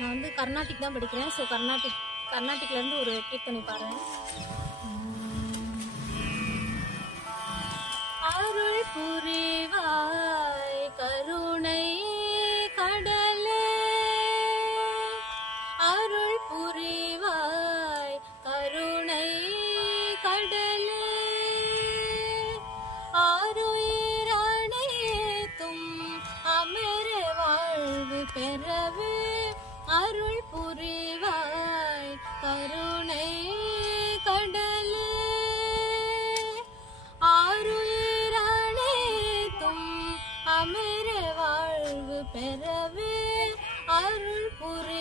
நான் வந்து கர்நாடிக் தான் படிக்கிறேன். ஸோ கர்நாடிக்லேருந்து ஒரு கீர்த்தனை பாடுறேன். அருள் புரிவாய் கருணை கடலே, அருள் புரிவாய் கருணை கடலே, ஆருயிரணைத்தும் அமர வாழ்வு பெறவே அருள் புரிவாய் கருணை கடலே, ஆருயிரணைத்தும் அமர வாழ்வு பெறவே அருள் புரி